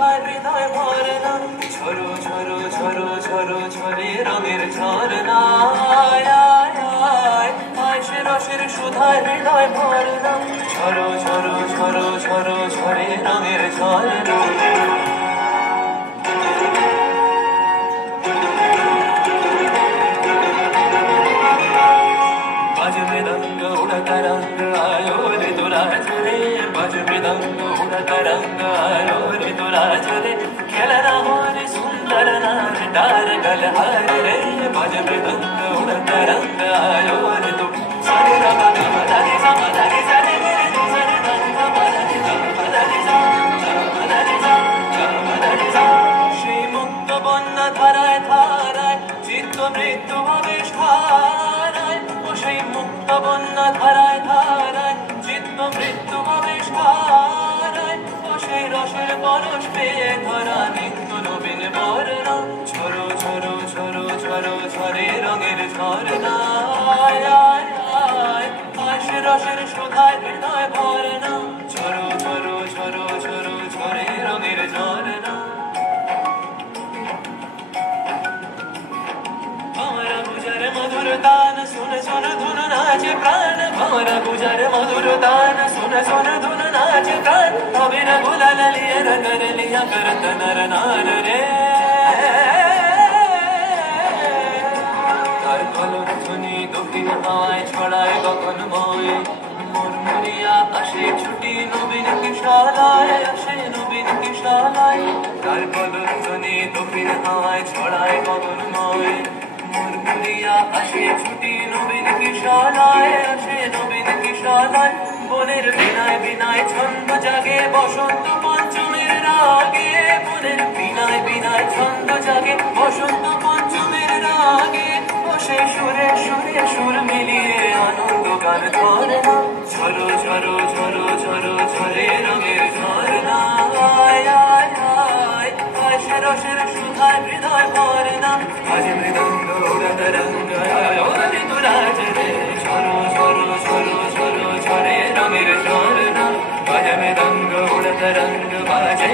সুধায় হৃদয় ভরে না, ঝরো ঝরো ঝরো ঝরো ঝরে রঙের ঝরনা, আয় আয় আয় আয় সে রসের সুধায় হৃদয় ভরে না, ঝরো ঝরো ঝরো ঝরো ঝরে রঙের ঝরনা। बाज मृदंग उड़ता रंग आयो रे तोरा चले, बाज मृदंग उड़ता रंग आयो रे तोरा चले, खेलना हो रे सुंदर नार डार गलहार रे, बाज मृदंग उड़ता रंग आयो रे तो सारे रंग मदारी सा मदारी सा रे रे तो सारे रंग मदारी सा मदारी सा मदारी सा मदारी सा। श्री मुक्त बन्ना धाराय धाराय चित्त मृत्यु भवेश धाराय, সেই মুক্ত বন্যা ধারায় ধারায় চিত্ত মৃত্যু ভবেশ ধারায়, ও সেই রসের পরশ পেয়ে ধরা নিত্য নবীন বর্ণা, ঝরো ঝরো ঝরো ঝরো ঝরে রঙের ঝরনা, আয় আয় আয় আয় সে রসের সুধায় হৃদয় ভরে না, ঝরো ঝরো ঝরো ঝরো ঝরে রঙের ঝরনা। भंवरा गुजर मधुर तान सुन सुन धुन नाचे प्राण, भंवरा गुजर मधुर तान सुन सुन धुन नाचे प्राण, अबीर गुलाल लिए कर लिया करत नर नार रे, তার কলর ধ্বনি দক্ষিণ হাওয়ায় ছড়ায় গগনময়, মুরমুরিয়া আসে ছুটি নবীন কিশালায়, আসে নবীন কিশালায়, তার কলর ধ্বনি দক্ষিণ হাওয়ায় ছড়ায় গগনময়, মুরমুরিয়া আসে ছুটি নবীন কিশালায়, আসে নবীন কিশালায়, বনের বিনায় বিনায় ছন্দ জাগে বসন্ত পঞ্চমের রাগে, বনের বিনায় বিনায় ছন্দ জাগে বসন্ত পঞ্চমের রাগে, বসে সুরে সুরে সুর মিলিয়ে আনন্দ গান ধরে না, ঝরো ঝরো ঝরো ঝরো ঝরে রঙের ঝরনা, আয় আয় আয় আয় সে রসের সুধায় হৃদয় ভরে না, আজ মৃদঙ্গ উড়াত রঙ্গ আয় রে তোরা চলে, ঝরো ঝরো ঝরো ঝরো ঝরে রঙের ঝরনা, আজ মৃদঙ্গ উড়াত রঙ্গ বাজে